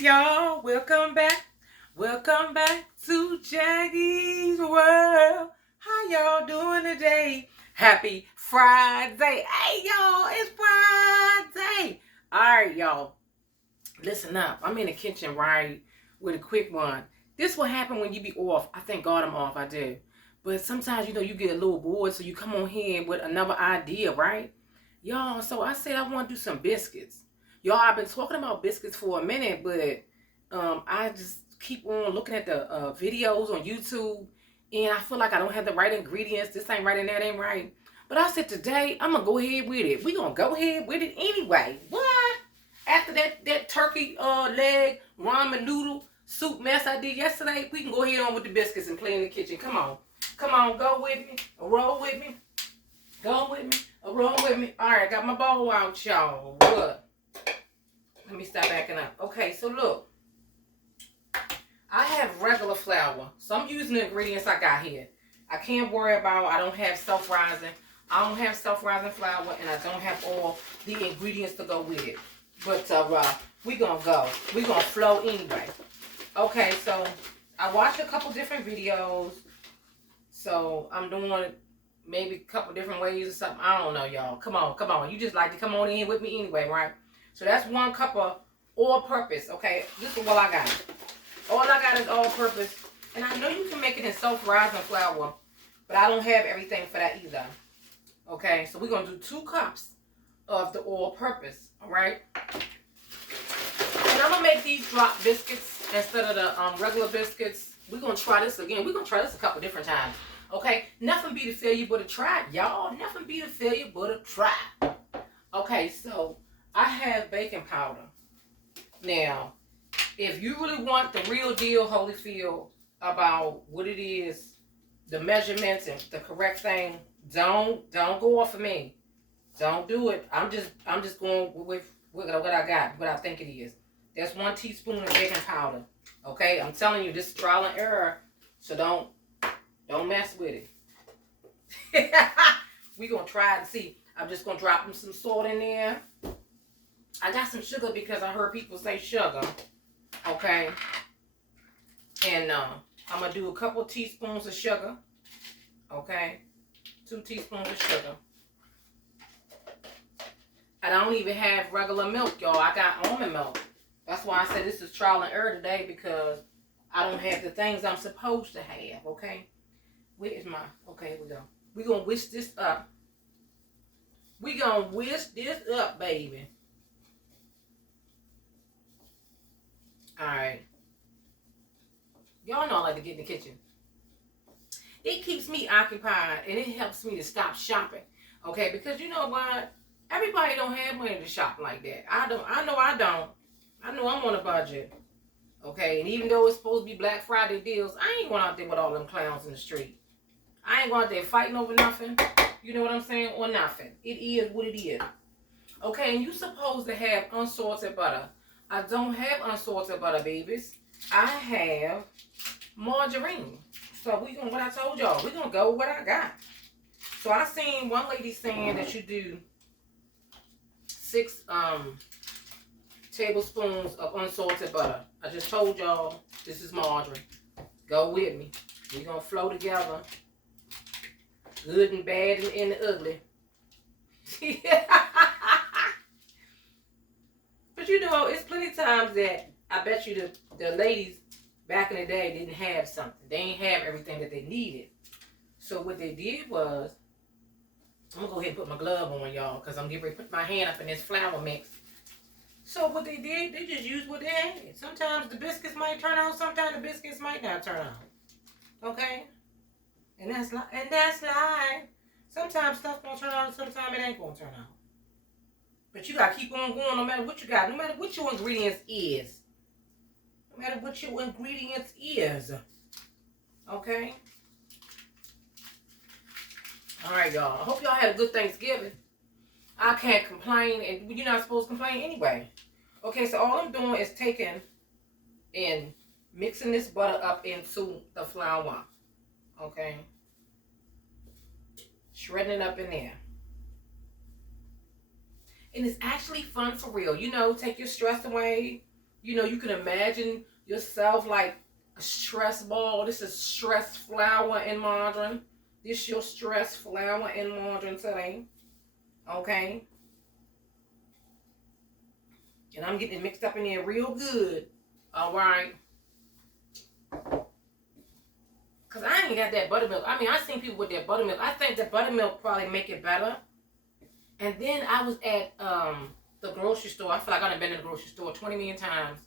y'all. Welcome back. Welcome back to Jaggie's World. How y'all doing today? Happy Friday. Hey, y'all, it's Friday. All right, y'all. Listen up. I'm in the kitchen, right, with a quick one. This will happen when you be off. I thank God I'm off. I do. But sometimes, you get a little bored, so you come on here with another idea, right? Y'all, so I said I want to do some biscuits. Y'all, I've been talking about biscuits for a minute, but I just keep on looking at the videos on YouTube, and I feel like I don't have the right ingredients. This ain't right and that ain't right. But I said today, I'm going to go ahead with it. We going to go ahead with it anyway. What? After that turkey leg ramen noodle soup mess I did yesterday, we can go ahead on with the biscuits and play in the kitchen. Come on. Come on, go with me. Roll with me. Go with me. Roll with me. All right, I got my bowl out, y'all. What? Let me stop backing up. Okay, so look. I have regular flour. So I'm using the ingredients I got here. I can't worry about, I don't have self-rising. I don't have self-rising flour, and I don't have all the ingredients to go with it. But we gonna go. We gonna flow anyway. Okay, so I watched a couple different videos. So I'm doing maybe a couple different ways or something. I don't know, y'all. Come on. You just like to come on in with me anyway, right? So that's 1 cup of all-purpose, okay? This is what I got. All I got is all-purpose. And I know you can make it in self-rising flour, but I don't have everything for that either. Okay, so we're going to do 2 cups of the all-purpose, all right? And I'm going to make these drop biscuits instead of the regular biscuits. We're going to try this again. We're going to try this a couple different times. Okay, nothing be the failure but a try, y'all. Nothing be the failure but a try. Okay, so I have baking powder. Now, if you really want the real deal, Holyfield, about what it is, the measurements and the correct thing, don't go off of me. Don't do it. I'm just going with what I got, what I think it is. That's 1 teaspoon of baking powder. Okay, I'm telling you, this is trial and error, so don't mess with it. We're gonna try and see. I'm just gonna drop some salt in there. I got some sugar because I heard people say sugar. Okay. And I'm going to do a couple teaspoons of sugar. Okay. 2 teaspoons of sugar. And I don't even have regular milk, y'all. I got almond milk. That's why I said this is trial and error today, because I don't have the things I'm supposed to have. Okay. Where is my... Okay, here we go. We're going to whisk this up. We're going to whisk this up, baby. Alright. Y'all know I like to get in the kitchen. It keeps me occupied, and it helps me to stop shopping. Okay, because you know what? Everybody don't have money to shop like that. I know I don't. I know I'm on a budget. Okay, and even though it's supposed to be Black Friday deals, I ain't going out there with all them clowns in the street. I ain't going out there fighting over nothing. You know what I'm saying? Or nothing. It is what it is. Okay, and you supposed to have unsalted butter. I don't have unsalted butter, babies. I have margarine. So we gonna, what I told y'all, we're gonna go with what I got. So I seen one lady saying that you do 6 tablespoons of unsalted butter. I just told y'all this is margarine. Go with me. We're gonna flow together. Good and bad and the ugly. But you know, it's plenty times that I bet you the ladies back in the day didn't have something. They ain't have everything that they needed. So what they did was, I'm gonna go ahead and put my glove on, y'all, because I'm getting ready to put my hand up in this flour mix. So what they did, they just used what they had. Sometimes the biscuits might turn out, sometimes the biscuits might not turn out. Okay? And that's life. Sometimes stuff gonna turn out, sometimes it ain't gonna turn out. But you gotta keep on going no matter what you got, no matter what your ingredients is. No matter what your ingredients is. Okay? Alright, y'all. I hope y'all had a good Thanksgiving. I can't complain, and you're not supposed to complain anyway. Okay, so all I'm doing is taking and mixing this butter up into the flour. Okay? Shredding it up in there. And it's actually fun for real. You know, take your stress away. You know, you can imagine yourself like a stress ball. This is stress flour and margarine. This your stress flour and margarine today. Okay? And I'm getting it mixed up in there real good. Alright? Because I ain't got that buttermilk. I mean, I seen people with that buttermilk. I think the buttermilk probably make it better. And then I was at the grocery store. I feel like I've been in the grocery store 20 million times.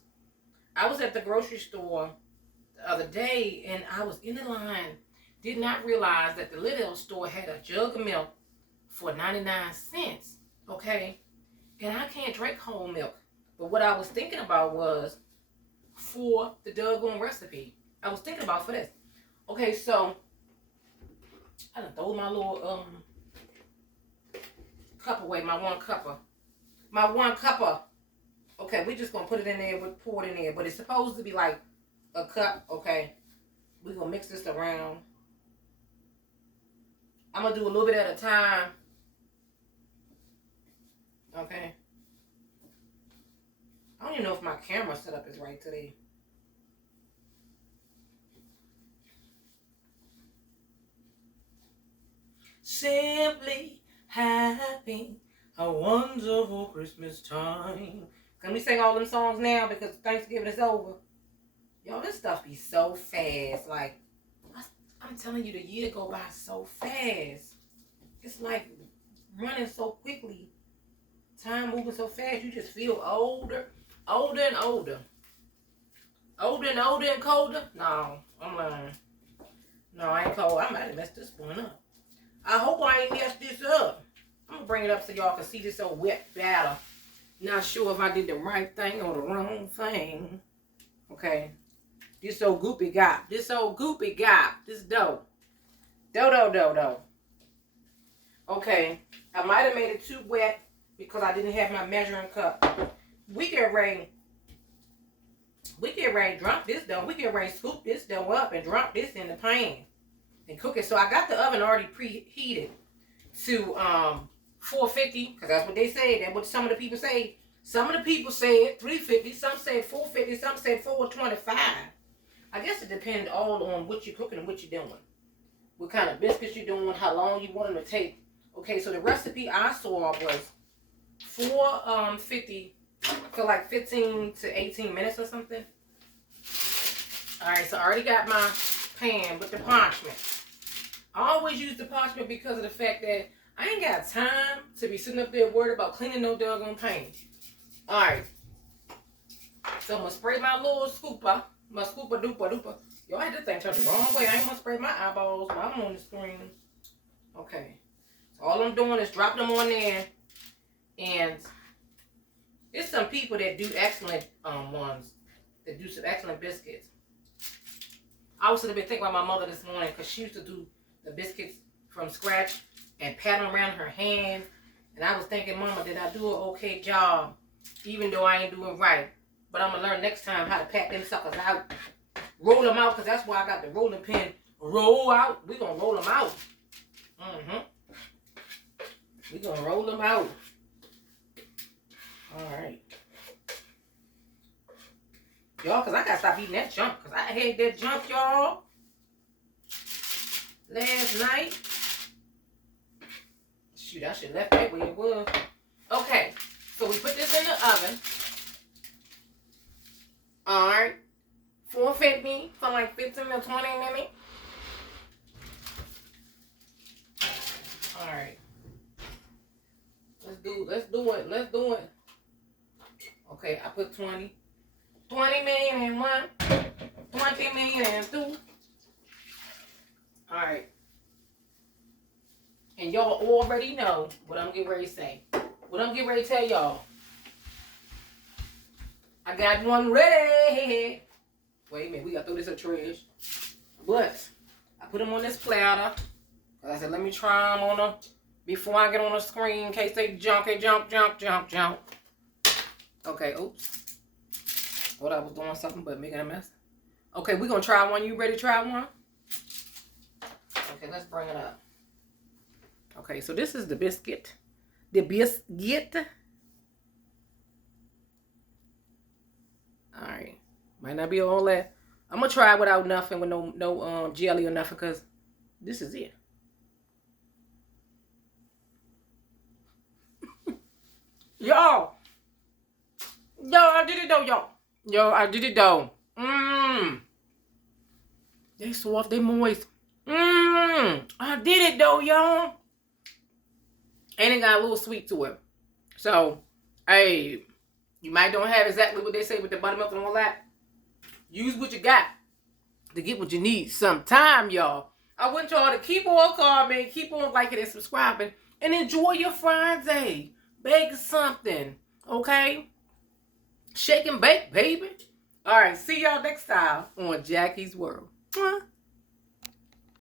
I was at the grocery store the other day, and I was in the line. Did not realize that the little store had a jug of milk for 99 cents. Okay? And I can't drink whole milk. But what I was thinking about was for the doggone recipe. I was thinking about for this. Okay, so I done throw my little cup away, my one cupper. My one cupper. Okay, we just gonna put it in there, pour it in there. But it's supposed to be like a cup, okay? We're gonna mix this around. I'm gonna do a little bit at a time. Okay. I don't even know if my camera setup is right today. Simply having a wonderful Christmas time. Can we sing all them songs now because Thanksgiving is over? Yo, this stuff be so fast. Like, I'm telling you, the year go by so fast. It's like running so quickly. Time moving so fast. You just feel older, older and older. Older and older and colder? No, I'm lying. No, I ain't cold. I might have messed this one up. I hope I ain't messed this up. I'm going to bring it up so y'all can see this old wet batter. Not sure if I did the right thing or the wrong thing. Okay. This old goopy gop. This old goopy gop. This dough. Dough. Okay. I might have made it too wet because I didn't have my measuring cup. We get ready to drop this dough. We get ready to scoop this dough up and drop this in the pan and cook it. So I got the oven already preheated to 450 because that's what they say. That's what some of the people say. Some of the people said 350. Some said 450. Some said 425. I guess it depends all on what you're cooking and what you're doing. What kind of biscuits you're doing, how long you want them to take. Okay, so the recipe I saw was 450 for like 15 to 18 minutes or something. Alright, so I already got my pan with the parchment. I always use the parchment because of the fact that I ain't got time to be sitting up there worried about cleaning no doggone pan. Alright. So I'm going to spray my little scooper. My scooper duper. Y'all had this thing turned the wrong way. I ain't going to spray my eyeballs while I'm on the screen. Okay. So all I'm doing is drop them on there. And there's some people that do excellent ones. That do some excellent biscuits. I was sitting there thinking about my mother this morning because she used to do the biscuits from scratch and pat them around her hands. And I was thinking, Mama, did I do an okay job? Even though I ain't doing right. But I'm going to learn next time how to pat them suckers out. Roll them out because that's why I got the rolling pin. Roll out. We're going to roll them out. We're going to roll them out. Alright. Y'all, because I got to stop eating that junk. Because I had that junk, y'all, last night. Shoot, I should have left that where it was. Okay. So we put this in the oven. Alright. 450 for like 15 to 20 minutes. Alright. Let's do it. Okay, I put 20. 20 million and 1. 20 million and 2. Alright. And y'all already know what I'm getting ready to say. What I'm getting ready to tell y'all. I got one ready. Wait a minute, we got to throw this in the trash. But I put them on this platter. I said, let me try them on them before I get on the screen in case they jump. Okay, oops. Thought I was doing something but making a mess. Okay, we're going to try one. You ready to try one? Okay, let's bring it up. Okay, so this is the biscuit. The biscuit. All right. Might not be all that. I'm gonna try without nothing, with no jelly or nothing, cause this is it. Y'all. Yo, I did it though, y'all. Yo, I did it though. Mmm. They soft, they moist. Mmm. I did it though, y'all. And it got a little sweet to it. So, hey, you might don't have exactly what they say with the buttermilk and all that. Use what you got to get what you need sometime, y'all. I want y'all to keep on commenting, keep on liking and subscribing, and enjoy your Friday. Bake something, okay? Shake and bake, baby. All right, see y'all next time on Jackie's World. Mwah.